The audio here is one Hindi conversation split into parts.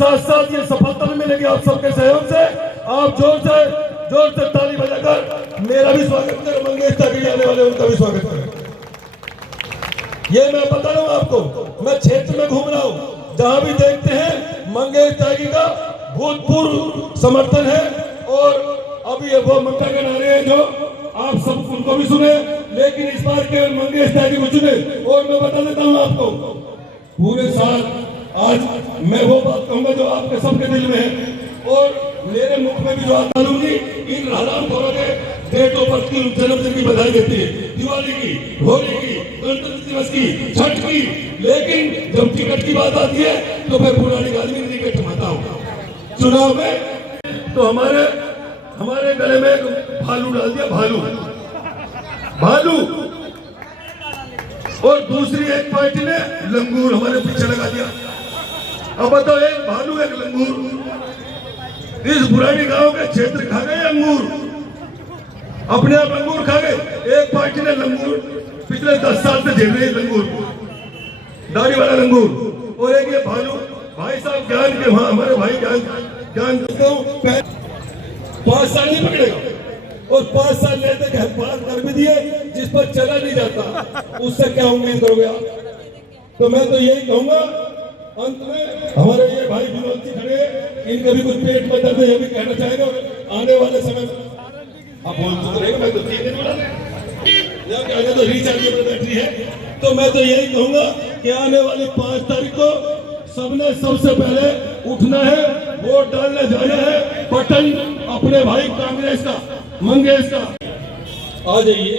साथ साथ ये सफलता भी मिलेगी आप सबके सहयोग से। आप जोर से ताली बजाकर मेरा भी स्वागत करें, मंगेश त्यागी आने वाले उनका भी स्वागत करें। ये मैं बता रहा हूँ आपको, मैं क्षेत्र में घूम रहा हूँ, जहां भी देखते हैं मंगेश त्यागी का भूतपूर्व समर्थन है। और अभी वो ममता के नारे हैं जो आप सब उनको भी सुने, लेकिन इस बार केवल मंगेश त्यागी को चुने। और मैं बता देता हूँ आपको, पूरे साल आज मैं वो बात कहूंगा जो आपके सबके दिल में है, और मेरे मुख में भी जो बात डालूंगी, इन हरामखोरों के डेटों पर की जन्मदिन की बधाई देती है, दिवाली की, होली की, गणतंत्र दिवस की, छठ की, लेकिन जब टिकट की बात आती है तो मैं पुरानी गाली में टिकट माता हूँ। चुनाव में तो हमारे गले में एक भालू डाल दिया, भालू, और दूसरी एक पार्टी ने लंगूर हमारे पीछे लगा दिया। अब बताओ, एक भालू एक लंगूर, इस बुरानी गांव के क्षेत्र खा गए अंगूर, अपने आप अंगूर खा गए। एक पार्टी ने लंगूर पिछले 10 साल से झेल रही है, लंगूर, दाढ़ी वाला लंगूर, और एक ये भालू। भाई साहब ज्ञान के, वहां हमारे भाई ज्ञान 5 साल नहीं पकड़ेगा, और 5 साल लेते कि पार कर भी दिए, जिस पर चला नहीं जाता, उससे क्या उम्मीद करोगे आप? तो मैं तो यही कहूंगा अंत में, हमारे ये भाई विनोद जी खड़े, इनका भी कुछ पेट में दर्द है, ये भी कहना चाहेगा आने वाले समय में। आप बोल तो रहेगा, मैं तो 3 दिन बोला आगे तो रिचार्ज बैटरी है। तो मैं तो यही कहूंगा कि आने वाली 5 तारीख को सबने सबसे पहले उठना है, वोट डालने जाना है, बटन अपने भाई कांग्रेस का, मंगेश का। आ जाइए,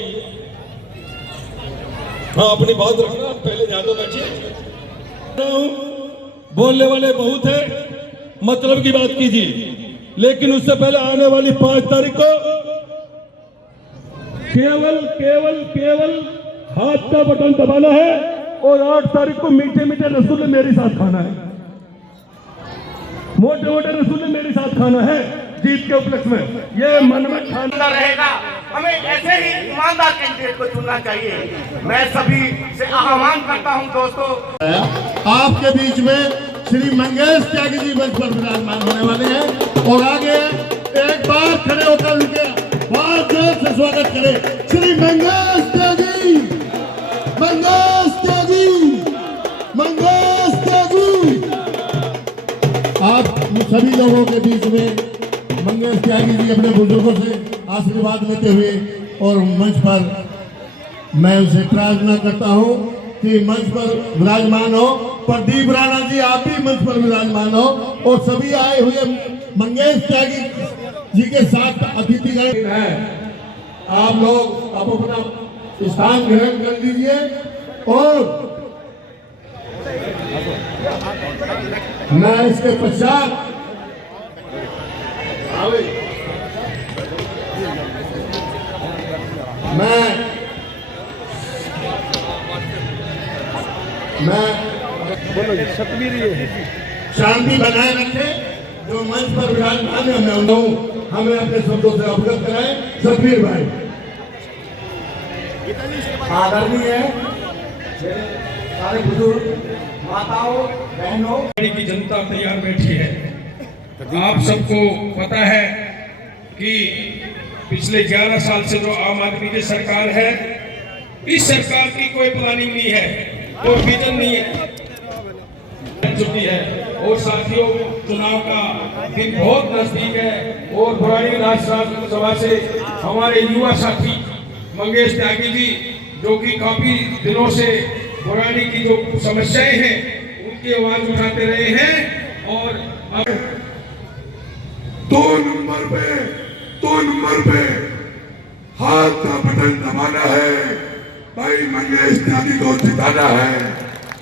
हाँ अपनी बात रखना, पहले ज्यादा बैठिए। बोलने वाले बहुत है, मतलब की बात कीजिए, लेकिन उससे पहले आने वाली 5 तारीख को केवल हाथ का बटन दबाना है, और 8 तारीख को मीठे मीठे रसगुल्ले मेरे साथ खाना है, मोटे मोटे रसगुल्ले मेरे साथ खाना है जीत के उपलक्ष्य में। ये मन में ठाना रहेगा, हमें ऐसे ही ईमानदार कैंडिडेट को चुनना चाहिए। मैं सभी से आह्वान करता हूं दोस्तों, आपके बीच में श्री मंगेश त्यागी जी मंच पर विराजमान होने वाले हैं, और आगे एक बार खड़े होकर उनके बहुत जोर से स्वागत करें, श्री मंगेश त्यागी, मंगेश त्यागी, मंगेश त्यागी। आप सभी लोगों के बीच में मंगेश त्यागी जी अपने बुजुर्गों से आशीर्वाद लेते हुए और मंच पर मैं उनसे प्रार्थना करता हूं कि मंच पर विराजमान हो। प्रदीप राणा जी, आप भी मंच पर विराजमान हो, और सभी आए हुए मंगेश त्यागी जी के साथ अतिथिगण है। आप लोग अब अपना स्थान ग्रहण कर लीजिए, और मैं इसके पश्चात मैं शांति बनाए रखे, जो मंच पर विराजमान है मैं उन्होंने हमें अपने शब्दों से अवगत कराए। सतबीर भाई आदरणीय है, सारे बुजुर्ग, माताओं, बहनों की जनता तैयार बैठी है। आप सबको पता है कि पिछले 11 साल से जो आम आदमी की सरकार है, इस सरकार की कोई प्लानिंग नहीं है, कोई विजन नहीं है चुकी है। और साथियों, चुनाव का दिन बहुत नजदीक है, और बुरानी राज्यसभा से हमारे युवा साथी मंगेश त्यागी जी, जो कि काफी दिनों से बुरानी की जो समस्याएं हैं उनकी आवाज उठाते रहे हैं, और 2 नंबर पे हाथ का बटन दबाना है, भाई मंगेश त्यागी को जिताना है।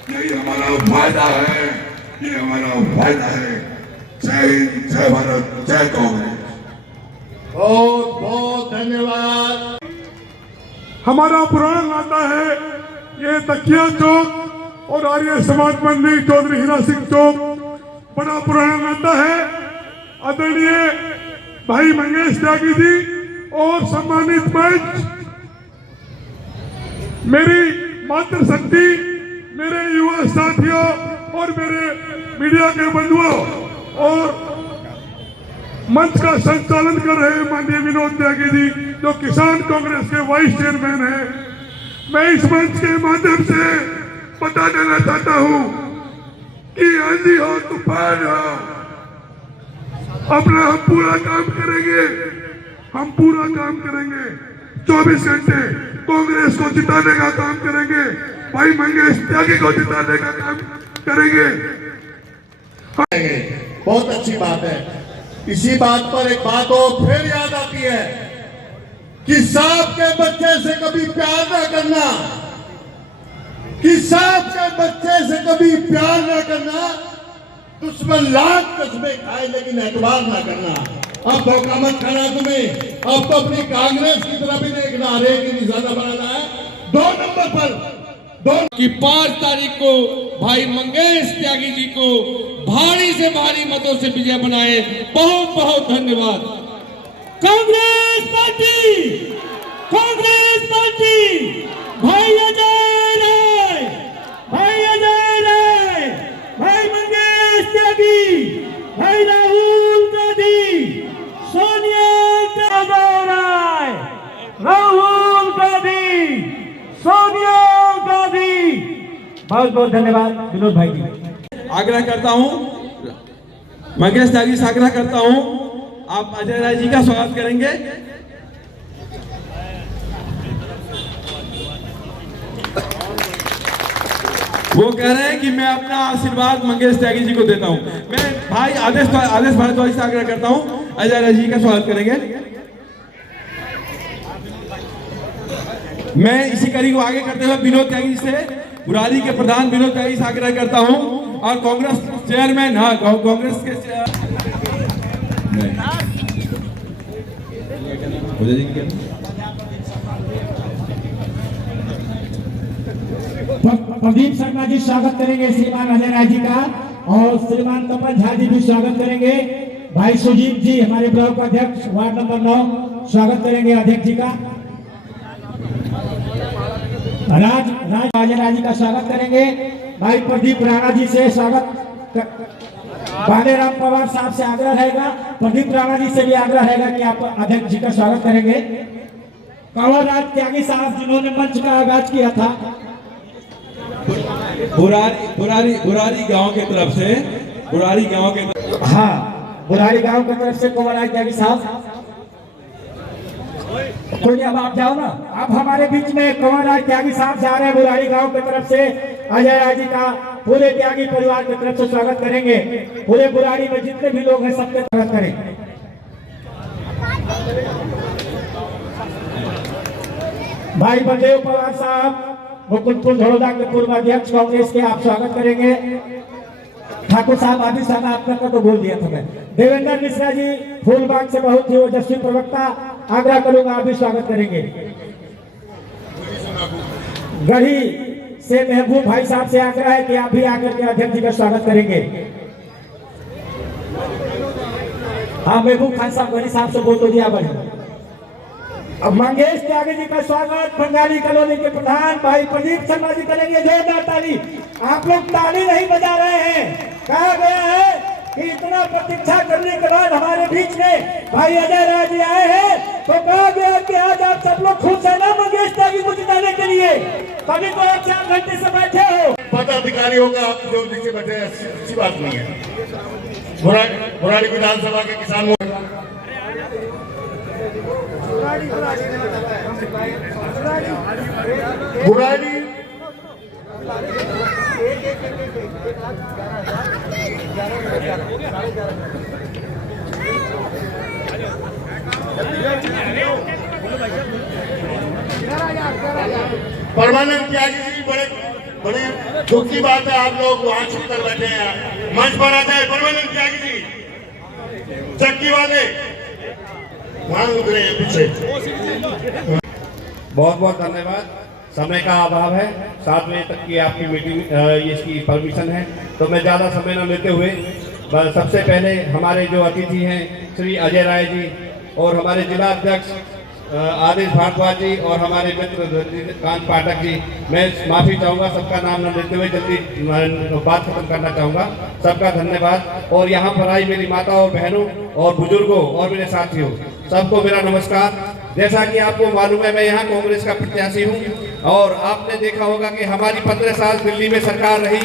यही हमारा फायदा है, ये हमारा फायदा है। जय हिंद, जय भारत, जय कांग्रेस। बहुत बहुत धन्यवाद। हमारा पुराना नाता है, ये तकिया चौक और आर्य समाज मंदिर चौधरी हीरा सिंह चौक बड़ा पुराना नाता है। आदरणीय भाई मंगेश त्यागी जी और सम्मानित मंच, मेरी मातृशक्ति, मेरे युवा साथियों और मेरे मीडिया के बंधुओं, और मंच का संचालन कर रहे माननीय विनोद त्यागी जी, जो किसान कांग्रेस के वाइस चेयरमैन हैं। मैं इस मंच के माध्यम से बता देना चाहता हूं कि आंधी हो तूफान हो, अपना हम पूरा काम करेंगे, हम पूरा काम करेंगे। 24 घंटे कांग्रेस को जिताने का काम करेंगे, भाई मंगेश त्यागी को जिताने का काम करेंगे। बहुत अच्छी बात है। इसी बात पर एक बात और फिर याद आती है कि सांप के बच्चे से कभी प्यार ना करना, कि सांप के बच्चे से कभी प्यार ना करना, दुश्मन लाख कस्में खाए लेकिन एतबार ना करना। अब धोखा मत खाना तुम्हें, अब तो अपनी कांग्रेस की तरफ ही देखना, हरे की निशाना बनाना है 2 नंबर पर। कि 5 तारीख को भाई मंगेश त्यागी जी को भारी से भारी मतों से विजय बनाए। बहुत बहुत धन्यवाद। कांग्रेस पार्टी, कांग्रेस पार्टी, भाई अजय राय, भाई अजय राय, भाई मंगेश त्यागी, भाई राहुल गांधी, सोनिया अजय राय, राहुल गांधी, सोनिया गांधी। बहुत बहुत धन्यवाद विनोद भाई जी। आग्रह करता हूं, मंगेश त्यागी से आग्रह करता हूं, आप अजय राय जी का स्वागत करेंगे। वो कह रहे हैं कि मैं अपना आशीर्वाद मंगेश त्यागी जी को देता हूं। मैं भाई आदेश भारद्वाज से आग्रह करता हूं, अजय राय जी का स्वागत करेंगे। मैं इसी कड़ी को आगे करते हुए विनोद त्यागी से, बुरारी के प्रधान विनोद त्यागी से आग्रह करता हूं, और कांग्रेस चेयरमैन, हाँ कांग्रेस के प्रदीप शर्मा जी स्वागत करेंगे श्रीमान अजय राय जी का, और श्रीमान कमल झा जी भी स्वागत करेंगे। भाई सुजीत जी हमारे ब्लॉक अध्यक्ष वार्ड नंबर 9 स्वागत करेंगे अध्यक्ष जी का। राज अजय राय जी का स्वागत करेंगे। भाई प्रदीप राणा जी से स्वागत, बालेराम पवार साहब से आग्रह रहेगा, प्रदीप राणा जी से भी आग्रह रहेगा कि आप अध्यक्ष जी का स्वागत करेंगे। कंवर राज त्यागी साहब जिन्होंने मंच का आगाज किया था, बुरारी गांव की तरफ से, बुरारी गांव के, हाँ बुरारी गांव की तरफ से कंवर राज त्यागी साहब। कोई अब आप जाओ ना, अब हमारे बीच में कंवर राज त्यागी साहब जा रहे हैं बुरारी गांव की तरफ से। अजय राय जी का पूरे त्यागी परिवार की तरफ से स्वागत करेंगे। पूरे बुरारी में जितने भी लोग हैं सबके स्वागत करें। भाई बलदेव पवार साहब मुकुंदपुर झड़ोदा के पूर्व अध्यक्ष कांग्रेस के, आप स्वागत करेंगे। ठाकुर साहब आदि साहब आपका तो बोल दिया था मैं। देवेंद्र मिश्रा जी फूलबाग से बहुत ही ओजस्वी प्रवक्ता, आग्रह करूंगा आप भी स्वागत करेंगे। गढ़ी से महबूब भाई साहब से आग्रह है कि आप भी आकर के अध्यक्ष जी का स्वागत करेंगे। हाँ महबूब खान साहब गढ़ी साहब से बोल तो दिया बढ़िया। अब मंगेश त्यागी जी का स्वागत बंगाली कॉलोनी के प्रधान भाई प्रदीप शर्मा जी करेंगे। जोरदार ताली। आप लोग ताली नहीं बजा रहे हैं। कहा गया है कि इतना प्रतीक्षा करने के बाद हमारे बीच में भाई अजय राय जी आए हैं, तो कहा गया कि आज आप सब लोग खुश है ना मंगेश त्यागी को जिताने के लिए। तभी तो आप 4 घंटे से बैठे हो। पदाधिकारियों का आप जो नीचे बैठे हैं, अच्छी बात नहीं है। बुराड़ी विधानसभा के किसान बुराड़ी परमानंद त्यागी जी, बड़े दुख की बात है आप लोग वहां छुप कर बैठे हैं। मंच पर आ जाए परमानंद त्यागी जी, चक्की वाले वहां उतरे पीछे। बहुत बहुत धन्यवाद। समय का अभाव है, 7 बजे तक की आपकी मीटिंग इसकी परमिशन है, तो मैं ज़्यादा समय न लेते हुए सबसे पहले हमारे जो अतिथि हैं श्री अजय राय जी और हमारे जिला अध्यक्ष आदेश भारद्वाज जी और हमारे मित्र रजनीकांत पाठक जी, मैं माफ़ी चाहूँगा, सबका नाम न लेते हुए जल्दी बात खत्म करना चाहूँगा। सबका धन्यवाद। और यहाँ पर आई मेरी माताओं, बहनों और बुजुर्गों और मेरे साथियों, सबको मेरा नमस्कार। जैसा कि आपको मालूम है, मैं यहाँ कांग्रेस का प्रत्याशी हूँ और आपने देखा होगा कि हमारी 15 साल दिल्ली में सरकार रही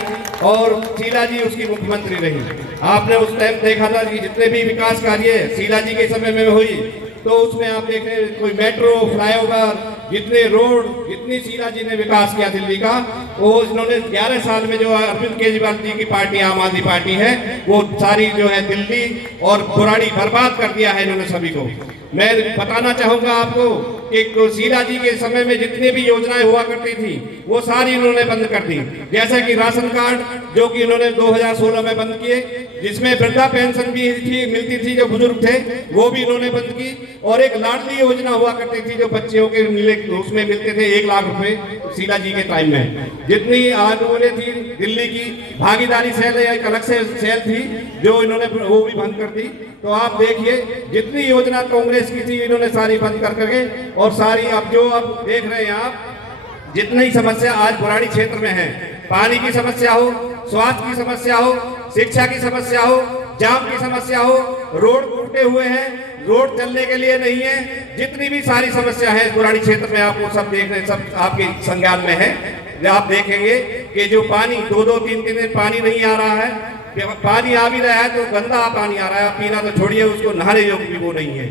और शीला जी उसकी मुख्यमंत्री रही। आपने उस टाइम देखा था कि जितने भी विकास कार्य शीला जी के समय में हुई, तो उसमें आप देख रहे हैं कोई मेट्रो, फ्लाईओवर, जितने रोड, जितनी शीला जी ने विकास किया दिल्ली का, वो इन्होंने 11 साल में जो अरविंद केजरीवाल जी की पार्टी आम आदमी पार्टी है, वो सारी जो है दिल्ली और बुराड़ी बर्बाद कर दिया है इन्होंने सभी को। मैं बताना चाहूँगा आपको कि शीला जी के समय में जितनी भी योजनाएं हुआ करती थी वो सारी इन्होंने बंद कर दी। जैसे कि राशन कार्ड जो कि इन्होंने 2016 में बंद किए, जिसमें वृद्धा पेंशन भी मिलती थी जो बुजुर्ग थे, वो भी इन्होंने बंद की। और एक लाडली योजना हुआ करती थी जो बच्चियों के मिले, उसमें मिलते थे 1 लाख रुपए शीला जी के टाइम में। जितनी आंदोलनें थी दिल्ली की, भागीदारी सेल या एक अलग से सेल थी जो इन्होंने वो भी बंद कर दी। तो आप देखिए जितनी योजना कांग्रेस की थी इन्होंने सारी बंद कर करके, और सारी अब जो अब देख रहे हैं आप, जितनी समस्या आज बुराड़ी क्षेत्र में है, पानी की समस्या हो, स्वास्थ्य की समस्या हो, शिक्षा की समस्या हो, जाम की समस्या हो, रोड टूटे हुए हैं, रोड चलने के लिए नहीं है, जितनी भी सारी समस्या है बुराड़ी क्षेत्र में आप वो सब देख रहे हैं, सब आपके संज्ञान में है। आप देखेंगे कि जो पानी 2-2, 3-3 दिन पानी नहीं आ रहा है, पानी आ भी रहा है तो गंदा पानी आ रहा है, पीना तो छोड़िए, उसको नहाने योग्य भी वो नहीं है।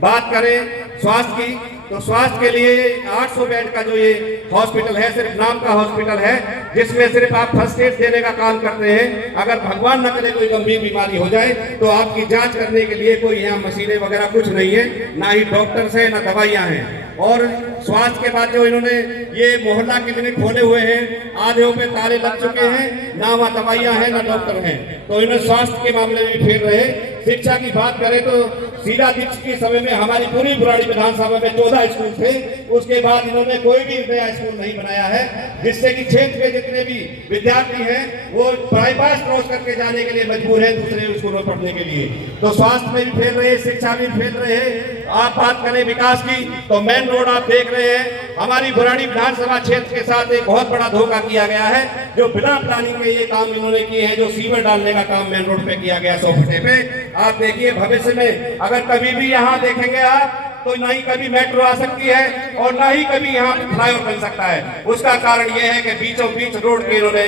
बात करें स्वास्थ्य की, तो स्वास्थ्य के लिए 800 बेड का जो ये हॉस्पिटल है, सिर्फ नाम का हॉस्पिटल है, जिसमें सिर्फ आप फर्स्ट एड देने का काम करते हैं। अगर भगवान न करे कोई गंभीर बीमारी हो जाए तो आपकी जांच करने के लिए कोई यहाँ मशीनें वगैरह कुछ नहीं है, ना ही डॉक्टर्स हैं, ना दवाइयाँ हैं। और स्वास्थ्य के बाद जो इन्होंने ये मोहल्ला क्लिनिक खोले हुए हैं, आधे पे ताले लग चुके हैं, ना वहाँ दवाइयाँ हैं ना डॉक्टर हैं, तो इन्होंने स्वास्थ्य के मामले में फेर रहे। शिक्षा की बात करें तो शीला दीक्षित के समय में हमारी पूरी बुराड़ी विधानसभा में 14 स्कूल थे, उसके बाद इन्होंने कोई भी नया स्कूल नहीं बनाया है, जिससे कि क्षेत्र के जितने भी विद्यार्थी हैं वो बाईपास क्रॉस करके जाने के लिए मजबूर है दूसरे स्कूलों में पढ़ने के लिए। तो स्वास्थ्य में भी फेल रहे, शिक्षा भी फेल रहे। आप बात करें विकास की तो मेन रोड आप देख रहे हैं, हमारी बुराड़ी विधानसभा क्षेत्र के साथ एक बहुत बड़ा धोखा किया गया है, जो बिना प्लानिंग के ये काम इन्होंने किए हैं, जो सीवर डालने का काम मेन रोड पे किया गया 100 फुटे पे। आप देखिए भविष्य में अगर कभी भी यहाँ देखेंगे आप तो ना ही कभी मेट्रो आ सकती है और ना ही कभी यहाँ फ्लाईओवर बन सकता है। उसका कारण ये है कि बीचों बीच रोड के इन्होंने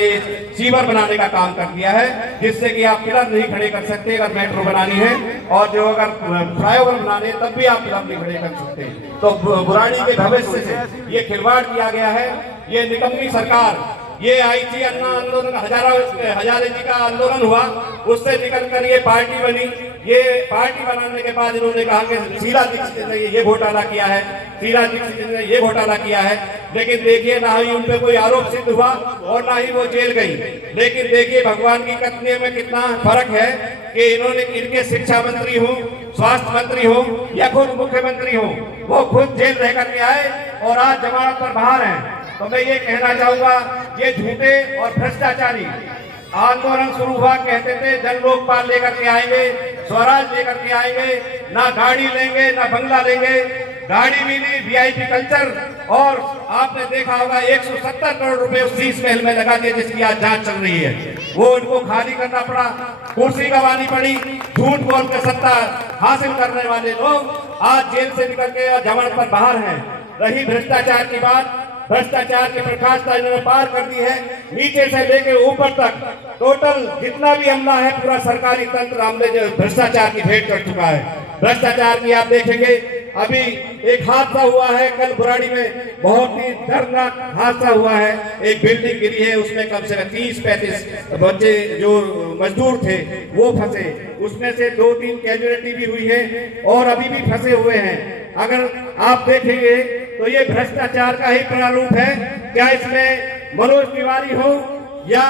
सीवर बनाने का काम कर दिया है, जिससे कि आप पिलर नहीं खड़े कर सकते अगर मेट्रो बनानी है, और जो अगर फ्लाईओवर बनाने तब भी आप पिलर नहीं खड़े कर सकते। तो बुराड़ी के भविष्य से ये खिलवाड़ किया गया है। ये निकम्मी सरकार, ये आई थी अन्ना आंदोलन, हजारे जी का आंदोलन हुआ, उससे निकल कर ये पार्टी बनी। ये पार्टी बनाने के बाद इन्होंने कहा कि शीला दीक्षित ने ये घोटाला किया है, शीला दीक्षित ने ये घोटाला किया है, लेकिन देखिए ना ही उन पे कोई आरोप सिद्ध हुआ और ना ही वो जेल गई। लेकिन देखिए भगवान की कथनी में कितना फर्क है कि इन्होंने, इनके शिक्षा मंत्री हो, स्वास्थ्य मंत्री हो या खुद मुख्यमंत्री हो, वो खुद जेल रह करके आए और आज जमानत पर बाहर हैं। तो मैं ये कहना चाहूंगा, ये झूठे और भ्रष्टाचारी आंदोलन शुरू हुआ, कहते थे जन लोकपाल लेकर के आएंगे, स्वराज लेकर के आएंगे, ना गाड़ी लेंगे ना बंगला लेंगे, गाड़ी भी नहीं, वीआईपी कल्चर। और आपने देखा होगा 170 करोड़ रुपए उस शीश महल में लगा दिए जिसकी आज जांच चल रही है, वो इनको खाली करना पड़ा, कुर्सी गंवानी पड़ी। झूठ बोल के सत्ता हासिल करने वाले लोग आज जेल से निकल के और जमानत पर बाहर हैं। रही भ्रष्टाचार की बात, भ्रष्टाचार की प्रकाशता इन्होंने पार कर दी है, नीचे से लेके ऊपर तक टोटल जितना भी हमला है पूरा सरकारी तंत्र हमने जो भ्रष्टाचार की भेंट कर चुका है। भ्रष्टाचार की आप देखेंगे, अभी एक हादसा हुआ है कल बुराड़ी में, बहुत ही दर्दनाक हादसा हुआ है। एक बिल्डिंग गिरी है, उसमें कम से कम 30-35 बच्चे जो मजदूर थे वो फंसे, उसमें से 2-3 कैजुअलिटी भी हुई है और अभी भी फंसे हुए हैं। अगर आप देखेंगे तो ये भ्रष्टाचार का ही प्रारूप है। क्या इसमें मनोज तिवारी हो या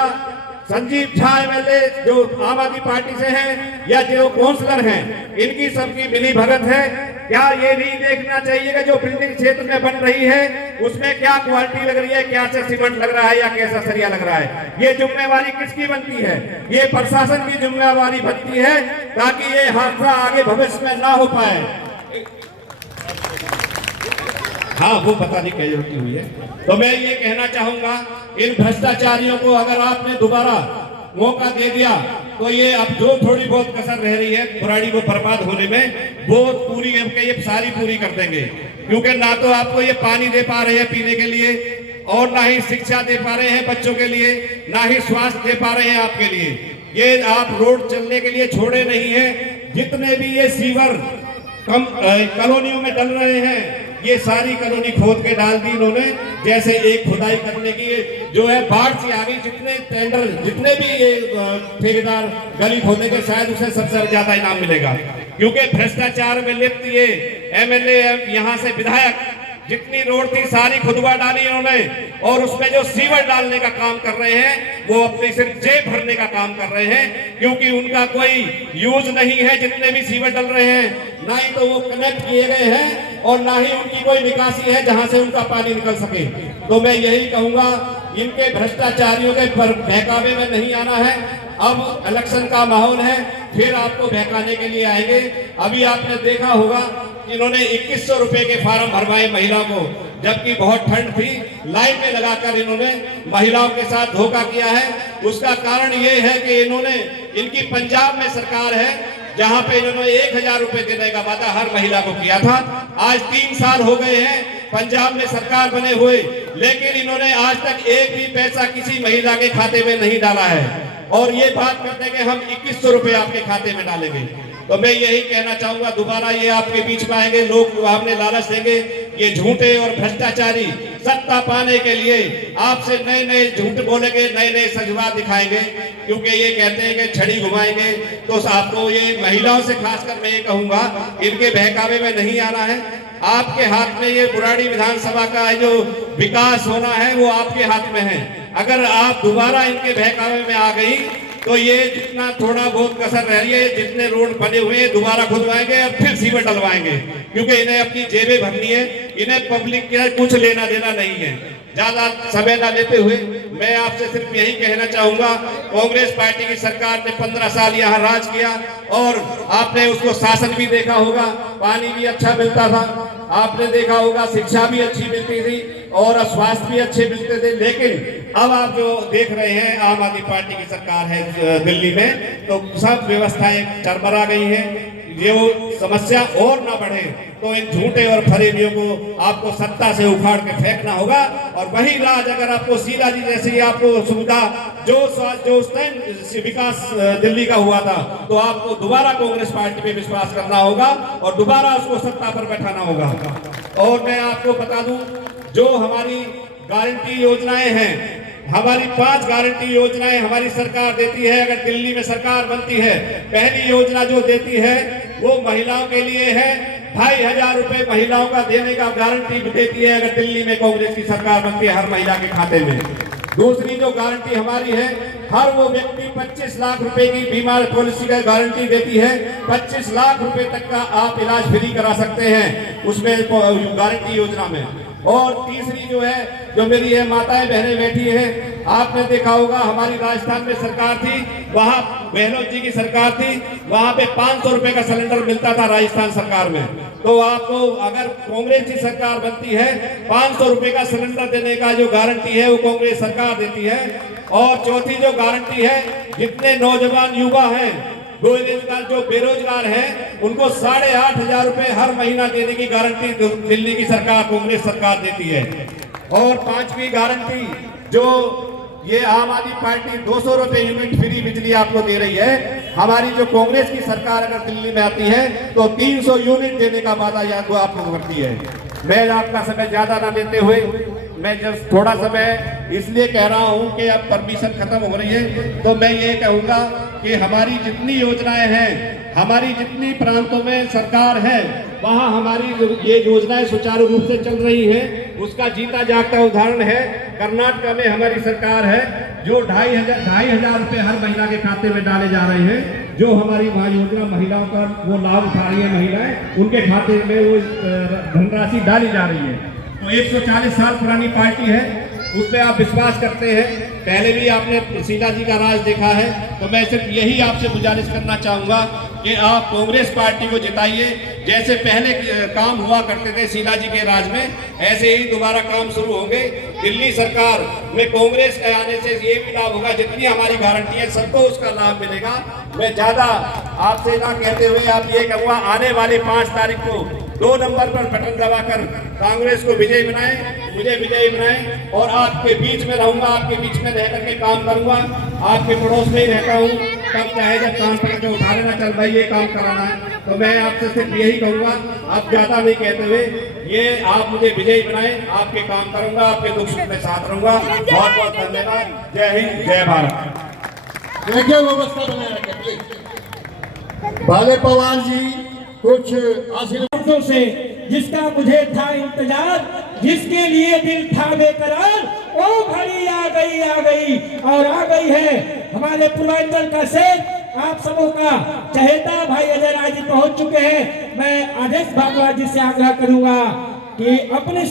संजीव झा एमएलए जो आम आदमी पार्टी से हैं या जो काउंसलर हैं, इनकी सबकी मिली भगत है। क्या ये नहीं देखना चाहिए कि जो बिल्डिंग क्षेत्र में बन रही है उसमें क्या क्वालिटी लग रही है, क्या से सीमेंट लग रहा है या कैसा सरिया लग रहा है? ये जिम्मेवारी किसकी बनती है? ये प्रशासन की जिम्मेवारी बनती है ताकि ये हादसा आगे भविष्य में ना हो पाए। हाँ वो पता नहीं कैजुअलिटी हुई है। तो मैं ये कहना चाहूंगा इन भ्रष्टाचारियों को अगर आपने दोबारा मौका दे दिया तो ये अब जो थोड़ी बहुत कसर रह रही है बुराड़ी को बर्बाद होने में वो पूरी ये सारी पूरी कर देंगे। क्योंकि ना तो आपको ये पानी दे पा रहे हैं पीने के लिए, और ना ही शिक्षा दे पा रहे हैं बच्चों के लिए, ना ही स्वास्थ्य दे पा रहे हैं आपके लिए। ये आप रोड चलने के लिए छोड़े नहीं है। जितने भी ये सीवर कॉलोनियों में डल रहे हैं ये सारी कॉलोनी खोद के डाल दी इन्होंने। जैसे एक खुदाई करने की जो है बाढ़ से आ गई, जितने टेंडर जितने भी ये ठेकेदार गली खोदेंगे शायद उसे सबसे ज्यादा इनाम मिलेगा। क्योंकि भ्रष्टाचार में लिप्त ये एमएलए यहाँ से विधायक जितनी रोड थी सारी खुदवा डाली इन्होंने, और उसमें जो सीवर डालने का काम कर रहे हैं वो अपनी सिर्फ जेब भरने का काम कर रहे हैं। क्योंकि उनका कोई यूज नहीं है जितने भी सीवर डल रहे हैं, ना ही तो वो कनेक्ट किए गए हैं और ना ही उनकी कोई निकासी है जहां से उनका पानी निकल सके। तो मैं यही कहूंगा इनके भ्रष्टाचारियों के बहकावे में नहीं आना है। अब इलेक्शन का माहौल है, फिर आपको बहकाने के लिए आएंगे। अभी आपने देखा होगा इन्होंने 2100 रुपए के फार्म भरवाए महिलाओं को, जबकि बहुत ठंड थी। लाइन में लगाकर इन्होंने महिलाओं के साथ धोखा किया है। उसका कारण ये है कि इन्होंने इनकी पंजाब में सरकार है जहां पे इन्होंने 1000 रुपए देने का वादा हर महिला को किया था। आज 3 साल हो गए हैं पंजाब में सरकार बने हुए, लेकिन इन्होंने आज तक एक भी पैसा किसी महिला के खाते में नहीं डाला है। और ये बात करते हैं कि हम 2100 रुपए आपके खाते में डालेंगे। तो मैं यही कहना चाहूंगा दोबारा ये आपके बीच में आएंगे, लोग हमने लालच देंगे। ये झूठे और भ्रष्टाचारी सत्ता पाने के लिए आपसे नए नए झूठ बोलेंगे, नए नए सजवाद दिखाएंगे। क्योंकि ये कहते हैं कि छड़ी घुमाएंगे। तो आपको ये महिलाओं से खासकर मैं ये कहूंगा इनके बहकावे में नहीं आना है। आपके हाथ में ये बुराड़ी विधानसभा का जो विकास होना है वो आपके हाथ में है। अगर आप दोबारा इनके बहकावे में आ गई तो ये जितना थोड़ा बहुत कसर रह रही है, जितने रोड बने हुए हैं दोबारा खुदवाएंगे और फिर सीवर डलवाएंगे। क्योंकि इन्हें अपनी जेबें भरनी है, इन्हें पब्लिक का कुछ लेना देना नहीं है। ज्यादा समय न लेते हुए मैं आपसे सिर्फ यही कहना चाहूंगा, कांग्रेस पार्टी की सरकार ने 15 साल यहाँ राज किया और आपने उसको शासन भी देखा होगा, पानी भी अच्छा मिलता था, आपने देखा होगा शिक्षा भी अच्छी मिलती थी और स्वास्थ्य भी अच्छे मिलते थे। लेकिन अब आप जो देख रहे हैं आम आदमी पार्टी की सरकार है दिल्ली में, तो सब व्यवस्थाएं चरमरा गई हैं। ये वो समस्या और ना बढ़े तो इन झूठे और फरेबियों को आपको सत्ता से उखाड़ के फेंकना होगा। और वही राज अगर आपको शीला जी जैसी आपको सुविधा जो उस टाइम विकास दिल्ली का हुआ था, तो आपको दोबारा कांग्रेस पार्टी पे विश्वास करना होगा और दोबारा उसको सत्ता पर बैठाना होगा। और मैं आपको बता दूं जो हमारी गारंटी योजनाएं हैं, हमारी 5 गारंटी योजनाएं हमारी सरकार देती है। अगर दिल्ली में सरकार बनती है, पहली योजना जो देती है वो महिलाओं के लिए है, 2500 रुपए महिलाओं का देने का गारंटी देती है अगर दिल्ली में कांग्रेस की सरकार बनती है हर महिला के खाते में। दूसरी जो गारंटी हमारी है, हर वो व्यक्ति 25 लाख रुपए की बीमा पॉलिसी का गारंटी देती है। 25 लाख रुपए तक का आप इलाज फ्री करा सकते हैं उसमें गारंटी योजना में। और तीसरी जो है, जो मेरी ये माताएं बहनें बैठी हैं, आपने देखा होगा हमारी राजस्थान में सरकार थी, वहां गहलोत जी की सरकार थी, वहां पे 500 रुपए का सिलेंडर मिलता था राजस्थान सरकार में। तो आपको अगर कांग्रेस की सरकार बनती है, 500 रुपए का सिलेंडर देने का जो गारंटी है वो कांग्रेस सरकार देती है। और चौथी जो गारंटी है, जितने नौजवान युवा हैं बेरोजगार जो बेरोजगार हैं उनको 8500 रुपए हर महीना देने की गारंटी दिल्ली की सरकार कांग्रेस सरकार देती है। और 5वीं गारंटी जो ये आम आदमी पार्टी 200 रुपए यूनिट फ्री बिजली आपको दे रही है, हमारी जो कांग्रेस की सरकार अगर दिल्ली में आती है तो 300 यूनिट देने का वादा या तो आपको करती है। मैं आपका समय ज्यादा ना लेते हुए मैं जस्ट थोड़ा समय इसलिए कह रहा हूं कि अब परमिशन खत्म हो रही है, तो मैं ये कहूंगा कि हमारी जितनी योजनाएं हैं, हमारी जितनी प्रांतों में सरकार है, वहां हमारी ये योजनाएं सुचारू रूप से चल रही हैं। उसका जीता जागता उदाहरण है कर्नाटक में हमारी सरकार है जो 2500 रुपए हर महीना के खाते में डाले जा रहे हैं। जो हमारी वहाँ योजना महिलाओं का वो लाभ उठा रही है, महिलाएं उनके खाते में वो धनराशि डाली जा रही है। तो 140 साल पुरानी पार्टी है, उस पर आप विश्वास करते हैं। पहले भी आपने शीला जी का राज देखा है, तो मैं सिर्फ यही आपसे गुजारिश करना चाहूँगा कि आप कांग्रेस पार्टी को जिताइए। जैसे पहले काम हुआ करते थे शीला जी के राज में, ऐसे ही दोबारा काम शुरू होंगे। दिल्ली सरकार में कांग्रेस के आने से ये भी लाभ होगा, जितनी हमारी गारंटी है सबको उसका लाभ मिलेगा। मैं ज़्यादा आपसे ना कहते हुए आप ये कहूँगा, आने वाले 5 तारीख को 2 नंबर पर बटन दबाकर कांग्रेस को विजयी बनाएं, मुझे विजयी बनाएं, और आपके बीच में रहूंगा, आपके बीच में रह करके काम करूंगा। आपके पड़ोस में ही रहता हूं, तब चाहे जब काम पकड़ के उठा लेना, चल भाई ये काम कराना है, तो मैं आपसे सिर्फ यही कहूंगा, आप ज्यादा नहीं कहते हुए ये आप मुझे विजयी बनाएं, आपके काम करूंगा, आपके दुख सुख में साथ रहूंगा। बहुत बहुत धन्यवाद। जय हिंद, जय भारत। देखिए व्यवस्था बनाए रखें प्लीज। भाले पवार जी कुछ आशीर्वाद से जिसका मुझे था इंतजार, जिसके लिए दिल था बेकरार, वो घड़ी आ गई और आ गई है हमारे पूर्वांचल का शेर, आप सबों का चहेता भाई अजय राय जी पहुंच चुके हैं। मैं आदेश भारद्वाज जी से आग्रह करूंगा कि अपने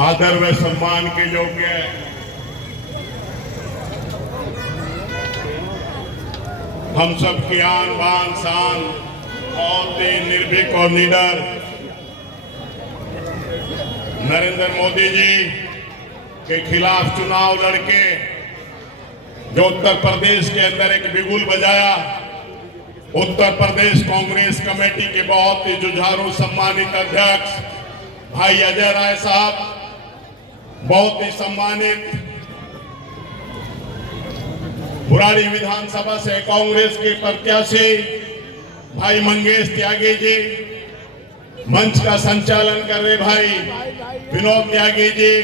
आदर व सम्मान के योग्य हम सब की आन बान शान और निर्भीक और निडर नरेंद्र मोदी जी के खिलाफ चुनाव लड़के जो उत्तर प्रदेश के अंदर एक बिगुल बजाया, उत्तर प्रदेश कांग्रेस कमेटी के बहुत ही जुझारू सम्मानित अध्यक्ष भाई अजय राय साहब, बहुत ही सम्मानित बुराड़ी विधानसभा से कांग्रेस के प्रत्याशी भाई मंगेश त्यागी जी, मंच का संचालन कर रहे भाई विनोद त्यागी जी,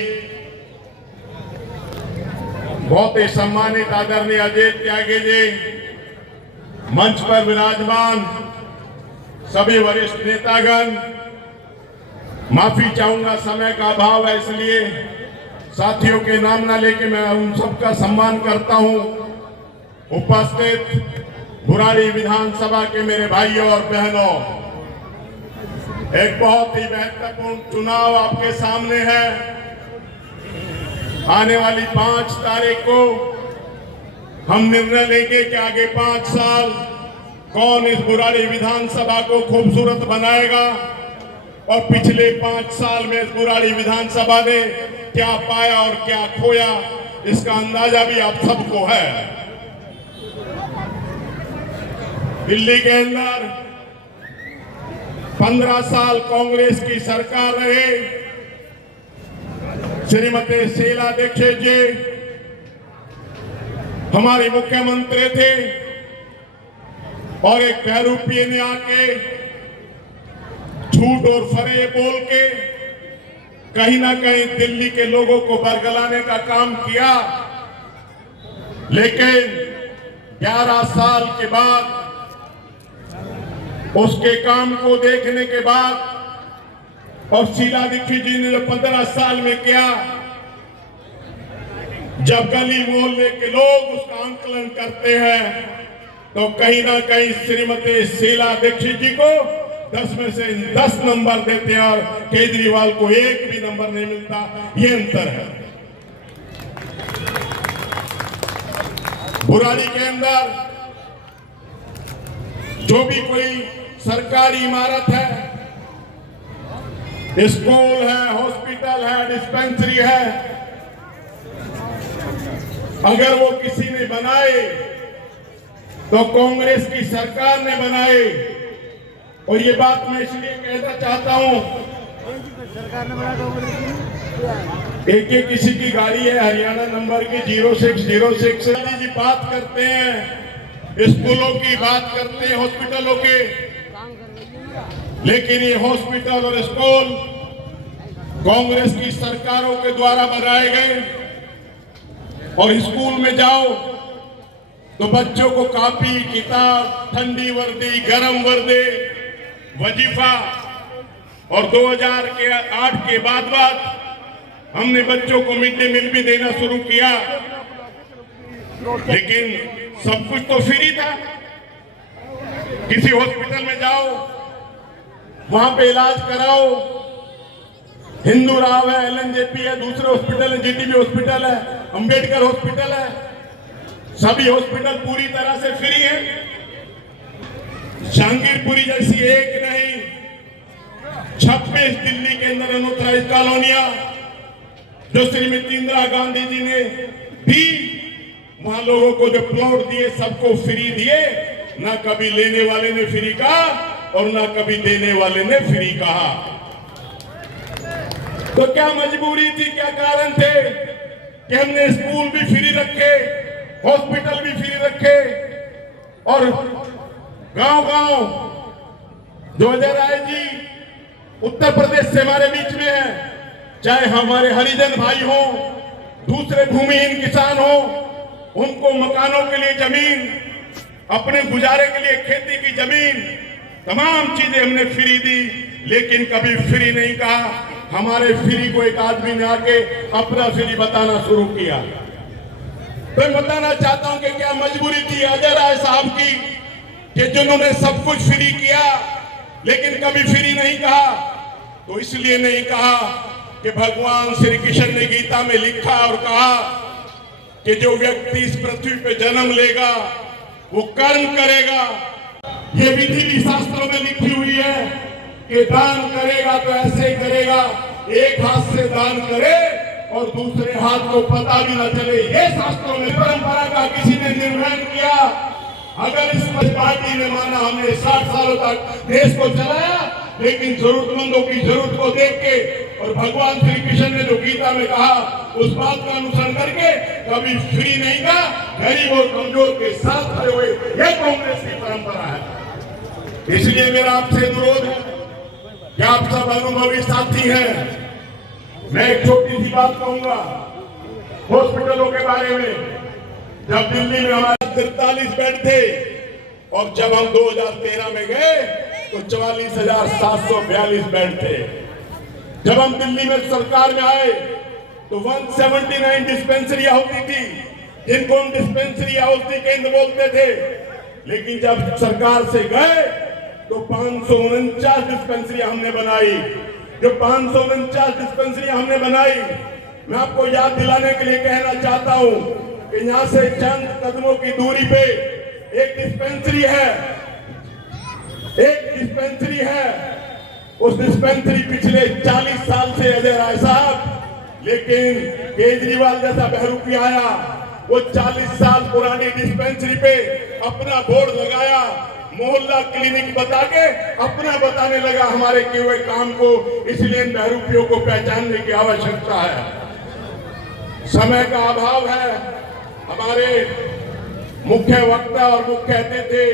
बहुत ही सम्मानित आदरणीय अजीत त्यागी जी, मंच पर विराजमान सभी वरिष्ठ नेतागण, माफी चाहूंगा समय का अभाव है इसलिए साथियों के नाम ना लेके मैं उन सबका सम्मान करता हूं। उपस्थित बुराड़ी विधानसभा के मेरे भाइयों और बहनों, एक बहुत ही महत्वपूर्ण चुनाव आपके सामने है। आने वाली 5 तारीख को हम निर्णय लेंगे कि आगे 5 साल कौन इस बुराड़ी विधानसभा को खूबसूरत बनाएगा, और पिछले 5 साल में इस बुराड़ी विधानसभा ने क्या पाया और क्या खोया, इसका अंदाजा भी आप सबको है। दिल्ली के अंदर 15 साल कांग्रेस की सरकार रहे। श्रीमती शीला दीक्षित जी हमारे मुख्यमंत्री थे, और एक बहरूपीय ने आके झूठ और फरेब बोल के कहीं ना कहीं दिल्ली के लोगों को बरगलाने का काम किया। लेकिन 11 साल के बाद उसके काम को देखने के बाद, और शीला दीक्षित जी ने जो 15 साल में किया, जब गली मोहल्ले के लोग उसका आंकलन करते हैं, तो कहीं ना कहीं श्रीमती शीला दीक्षित जी को 10 में से 10 नंबर देते हैं, और केजरीवाल को 1 भी नंबर नहीं मिलता। ये अंतर है। बुराड़ी के अंदर जो भी कोई सरकारी इमारत है, स्कूल है, हॉस्पिटल है, डिस्पेंसरी है, अगर वो किसी ने बनाए तो कांग्रेस की सरकार ने बनाए। और ये बात मैं इसलिए कहना चाहता हूं, एक किसी की गाड़ी है हरियाणा नंबर की 0606 जी बात करते हैं, स्कूलों की बात करते हैं, हॉस्पिटलों के, लेकिन ये हॉस्पिटल और स्कूल कांग्रेस की सरकारों के द्वारा बनाए गए। और स्कूल में जाओ तो बच्चों को कॉपी, किताब, ठंडी वर्दी, गर्म वर्दी, वजीफा, और 2008 के बाद हमने बच्चों को मिड डे मील भी देना शुरू किया, लेकिन सब कुछ तो फ्री था। किसी हॉस्पिटल में जाओ वहां पे इलाज कराओ। हिंदू राव है, एलएनजेपी है, दूसरे हॉस्पिटल है, जीटीबी हॉस्पिटल है, अंबेडकर हॉस्पिटल है, सभी हॉस्पिटल पूरी तरह से फ्री है। जहांगीरपुरी जैसी एक नहीं 26 दिल्ली के अंदर अनऑथराइज्ड कॉलोनियां जो श्रीमती इंदिरा गांधी जी ने दी, वहां लोगों को जो प्लॉट दिए सबको फ्री दिए, ना कभी लेने वाले ने फ्री कहा और ना कभी देने वाले ने फ्री कहा। तो क्या मजबूरी थी, क्या कारण थे कि हमने स्कूल भी फ्री रखे, हॉस्पिटल भी फ्री रखे और गांव-गांव जो अजय राय जी उत्तर प्रदेश से हमारे बीच में है, चाहे हमारे हरिजन भाई हो, दूसरे भूमिहीन किसान हो, उनको मकानों के लिए जमीन, अपने गुजारे के लिए खेती की जमीन, तमाम चीजें हमने फ्री दी, लेकिन कभी फ्री नहीं कहा। हमारे फ्री को एक आदमी ने आके अपना फ्री बताना शुरू किया। तो मैं बताना चाहता हूं कि क्या मजबूरी थी अजय राय साहब की कि जिन्होंने सब कुछ फ्री किया लेकिन कभी फ्री नहीं कहा। तो इसलिए नहीं कहा कि भगवान श्री कृष्ण ने गीता में लिखा और कहा कि जो व्यक्ति इस पृथ्वी पे जन्म लेगा वो कर्म करेगा। ये विधि भी शास्त्रों में लिखी हुई है कि दान करेगा तो ऐसे ही करेगा, एक हाथ से दान करे और दूसरे हाथ को पता भी न चले। ये शास्त्रों में परंपरा का किसी ने निर्वहन किया। अगर इस पार्टी ने माना हमने 60 सालों तक देश को चलाया, लेकिन जरूरतमंदों की जरूरत को देख के और भगवान श्री कृष्ण ने जो गीता में कहा उस बात का अनुसरण करके कभी फ्री नहीं कहा, गरीब और कमजोर के साथ खड़े हुए, यह कांग्रेस की परंपरा है। इसलिए मेरा आपसे अनुरोध है कि आप सब अनुभवी साथी हैं। मैं एक छोटी सी बात कहूंगा हॉस्पिटलों के बारे में। जब दिल्ली में हमारे 43 बेड थे और जब हम 2013 में गए तो 44,742 बेड थे। जब हम दिल्ली में सरकार में आए तो 179 डिस्पेंसरियां होती थी, जिनको हम डिस्पेंसरी औषधि केंद्र बोलते थे। लेकिन जब सरकार से गए तो 549 डिस्पेंसरियां हमने बनाई। जो 549 डिस्पेंसरियां हमने बनाई, मैं आपको याद दिलाने के लिए कहना चाहता हूं कि यहां से चंद कदमों की दूरी पे एक डिस्पेंसरी है, एक डिस्पेंसरी है। उस डिस्पेंसरी पिछले 40 साल से अजय राय साहब, लेकिन केजरीवाल जैसा बहरूपी आया, वो 40 साल पुरानी डिस्पेंसरी पे अपना बोर्ड लगाया, मोहल्ला क्लिनिक बता के अपना बताने लगा हमारे किए हुए काम को। इसलिए इन बहरूपियों को पहचानने की आवश्यकता है। समय का अभाव है। हमारे मुख्य वक्ता और मुख्य अतिथि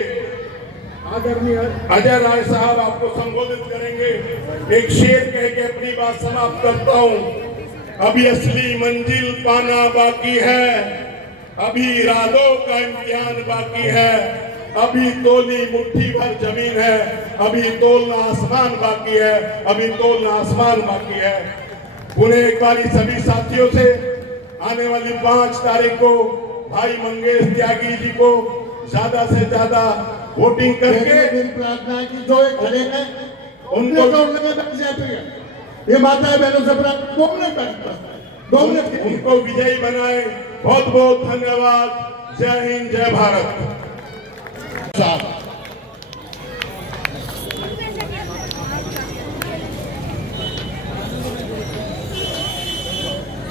आदरणीय अजय राय साहब आपको संबोधित करेंगे। एक शेर कह के अपनी बात समाप्त करता हूं। अभी असली मंजिल पाना बाकी है, अभी इरादों का इम्तिहान बाकी है, अभी तोली मुट्ठी भर जमीन है, अभी तोलना आसमान बाकी है, अभी तोलना आसमान बाकी है। उन्हें एक बार सभी साथियों से आने वाली 5 तारीख को भाई मंगेश त्यागी जी को ज्यादा से ज्यादा वोटिंग करके प्रार्थना है कि जो एक खड़े हैं उनको ये माता बहनों से प्रार्थना 2 मिनट उनको विजयी बनाए। बहुत बहुत धन्यवाद। जय हिंद, जय भारत।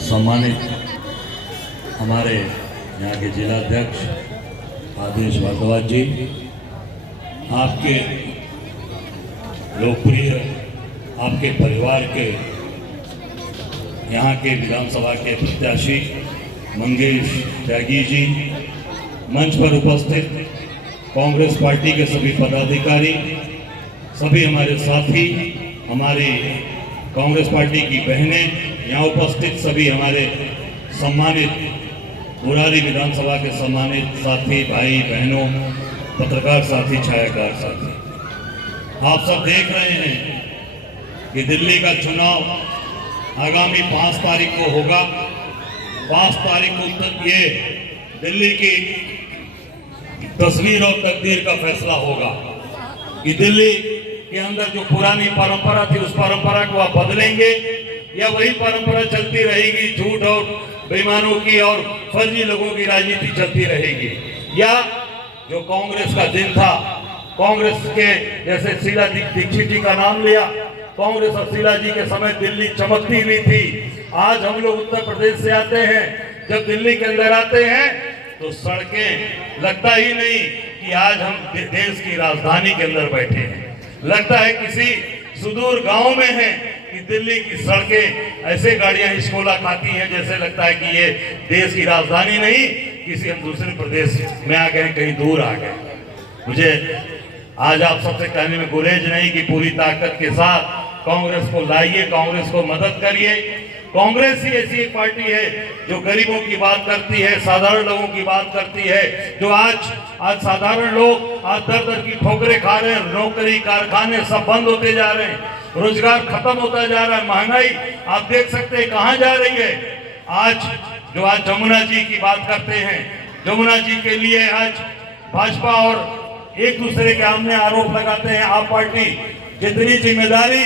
सम्मानित हमारे यहाँ के जिला अध्यक्ष आदेश भारद्वाज जी, आपके लोकप्रिय आपके परिवार के यहाँ के विधानसभा के प्रत्याशी मंगेश त्यागी जी, मंच पर उपस्थित कांग्रेस पार्टी के सभी पदाधिकारी, सभी हमारे साथी, हमारी कांग्रेस पार्टी की बहनें, यहाँ उपस्थित सभी हमारे सम्मानित मुरारी विधानसभा के सम्मानित साथी, भाई बहनों, पत्रकार साथी, छायाकार साथी, आप सब देख रहे हैं कि दिल्ली का चुनाव आगामी 5 तारीख को होगा। 5 तारीख को ये दिल्ली की तस्वीर और तकदीर का फैसला होगा कि दिल्ली के अंदर जो पुरानी परंपरा थी उस परंपरा को आप बदलेंगे या वही परंपरा चलती रहेगी, झूठ और बेईमानों की और फर्जी लोगों की राजनीति चलती रहेगी? या जो कांग्रेस का दिन था, कांग्रेस के जैसे शीला दीक्षित जी का नाम लिया, कांग्रेस और शीला जी के समय दिल्ली चमकती हुई थी। आज हम लोग उत्तर प्रदेश से आते हैं, जब दिल्ली के अंदर आते हैं तो सड़कें लगता ही नहीं कि आज हम देश की राजधानी के अंदर बैठे हैं, लगता है किसी सुदूर गांव में हैं कि दिल्ली की सड़कें ऐसे गाड़ियां हिचकोला खाती हैं जैसे लगता है कि ये देश की राजधानी नहीं, किसी हम दूसरे प्रदेश में आ गए, कहीं दूर आ गए। मुझे आज आप सबसे कहने में गुरेज नहीं कि पूरी ताकत के साथ कांग्रेस को लाइए, कांग्रेस को मदद करिए। कांग्रेस ही ऐसी एक पार्टी है जो गरीबों की बात करती है, साधारण लोगों की बात करती है, जो आज साधारण लोग आज दर दर की ठोकरें खा रहे हैं, नौकरी कारखाने सब बंद होते जा रहे हैं, रोजगार खत्म होता जा रहा है, महंगाई आप देख सकते हैं कहाँ जा रही है। आज जमुना जी की बात करते हैं, जमुना जी के लिए आज भाजपा और एक दूसरे के सामने आरोप लगाते हैं आप पार्टी। जितनी जिम्मेदारी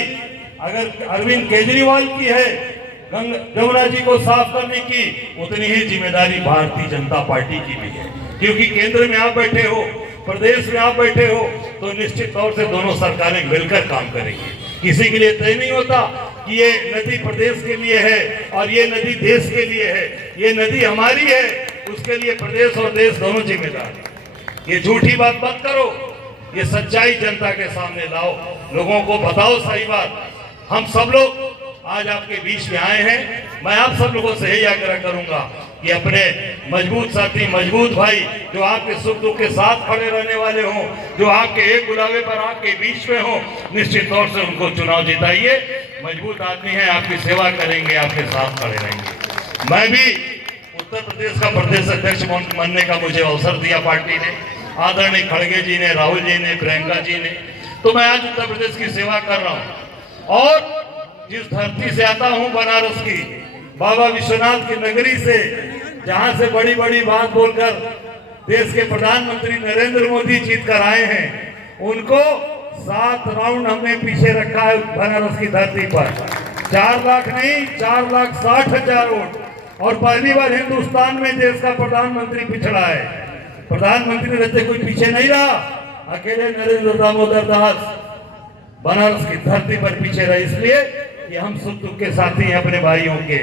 अगर अरविंद केजरीवाल की है जमुना जी को साफ करने की, उतनी ही जिम्मेदारी भारतीय जनता पार्टी की भी है, क्योंकि केंद्र में आप बैठे हो, प्रदेश में आप बैठे हो, तो निश्चित तौर से दोनों सरकारें मिलकर काम करेंगी। किसी के लिए तय नहीं होता कि ये नदी प्रदेश के लिए है और ये नदी देश के लिए है, ये नदी हमारी है, उसके लिए प्रदेश और देश दोनों जिम्मेदार हैं। ये झूठी बात मत करो, ये सच्चाई जनता के सामने लाओ, लोगों को बताओ सही बात। हम सब लोग आज आपके बीच में आए हैं, मैं आप सब लोगों से यही आग्रह करूंगा कि अपने मजबूत साथी, मजबूत भाई जो आपके सुख दुख के साथ खड़े रहने वाले हों, जो आपके एक बुलावे पर आपके बीच में हो, निश्चित तौर से उनको चुनाव जिताइए। मजबूत आदमी है, आपकी सेवा करेंगे, आपके साथ खड़े रहेंगे। मैं भी उत्तर प्रदेश का प्रदेश अध्यक्ष बनने का मुझे अवसर दिया पार्टी ने, आदरणीय खड़गे जी ने, राहुल जी ने, प्रियंका जी ने, तो मैं आज उत्तर प्रदेश की सेवा कर रहा हूँ। और जिस धरती से आता हूँ, बनारस की, बाबा विश्वनाथ की नगरी से, जहां से बड़ी बड़ी बात बोलकर देश के प्रधानमंत्री नरेंद्र मोदी जीत कर आए हैं, उनको 7 राउंड हमने पीछे रखा है बनारस की धरती पर। 4 लाख नहीं, 4,60,000 वोट। और पहली बार हिंदुस्तान में देश का प्रधानमंत्री पिछड़ा है। प्रधानमंत्री रहते कोई पीछे नहीं रहा, अकेले नरेंद्र दामोदर दास बनारस की धरती पर पीछे रहे, इसलिए कि हम सुख दुख के साथी हैं अपने भाइयों के।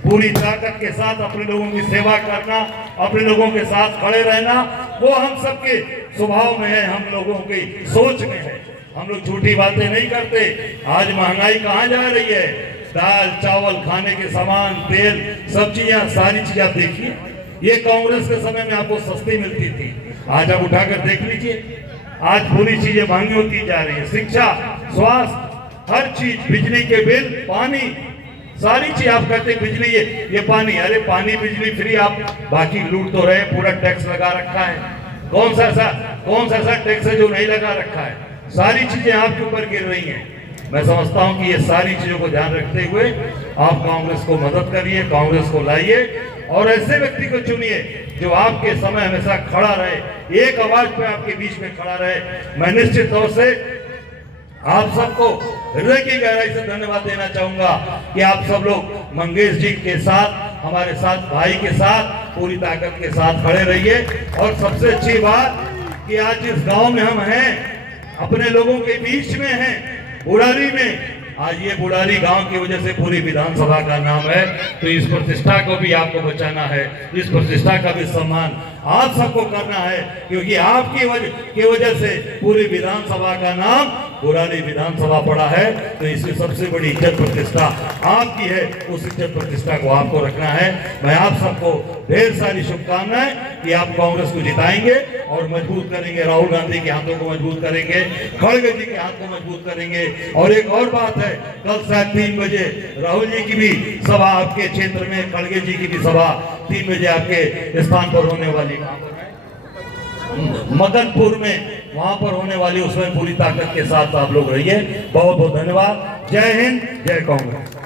पूरी ताकत के साथ अपने लोगों की सेवा करना, अपने लोगों के साथ खड़े रहना, वो हम सबके स्वभाव में है, हम लोगों की सोच में है। हम लोग झूठी बातें नहीं करते। आज महंगाई कहाँ जा रही है, दाल चावल खाने के सामान, तेल, सब्जियां, सारी चीजें आप देखिए। ये कांग्रेस के समय में आपको सस्ती मिलती थी, आज आप उठाकर देख लीजिए, आज पूरी चीजें महंगी होती जा रही है। शिक्षा, स्वास्थ्य, हर चीज, बिजली के बिल, पानी, सारी चीज आप कहते हैं बिजली ये पानी, अरे पानी बिजली फ्री, आप बाकी लूट तो रहे, पूरा टैक्स लगा रखा है। कौन सा ऐसा टैक्स है जो नहीं लगा रखा है? सारी चीजें आपके ऊपर गिर रही हैं। मैं समझता हूं कि ये सारी चीजों को ध्यान रखते हुए आप कांग्रेस को मदद करिए, कांग्रेस को लाइए और ऐसे व्यक्ति को चुनिए जो आपके समय हमेशा खड़ा रहे, एक आवाज पे आपके बीच में खड़ा रहे। मैं निश्चित तौर से आप सबको हृदय की गहराई से धन्यवाद देना चाहूंगा कि आप सब लोग मंगेश जी के साथ, हमारे साथ, भाई के साथ पूरी ताकत के साथ खड़े रहिए। और सबसे अच्छी बात कि आज जिस गांव में हम हैं, अपने लोगों के बीच में हैं, बुढ़ारी में, आज ये बुढ़ारी गांव की वजह से पूरी विधानसभा का नाम है, तो इस प्रतिष्ठा को भी आपको बचाना है, इस प्रतिष्ठा का भी सम्मान आप सबको करना है, क्योंकि आपकी वजह से पूरी विधानसभा का नाम बुढ़ारी विधानसभा पड़ा है। तो इसकी सबसे बड़ी इज्जत प्रतिष्ठा आपकी है, उस इज्जत प्रतिष्ठा को आपको रखना है। मैं आप सबको ढेर सारी शुभकामनाएं कि आप कांग्रेस को जिताएंगे और मजबूत करेंगे, राहुल गांधी के हाथों को मजबूत करेंगे, खड़गे जी के हाथ को मजबूत करेंगे। और एक और बात है, कल शायद 3 बजे राहुल जी की भी सभा आपके क्षेत्र में, खड़गे जी की भी सभा 3 बजे आपके स्थान पर होने वाली, मदनपुर में, वहां पर होने वाली, उसमें पूरी ताकत के साथ आप लोग रहिए। बहुत बहुत धन्यवाद। जय हिंद, जय कांग्रेस।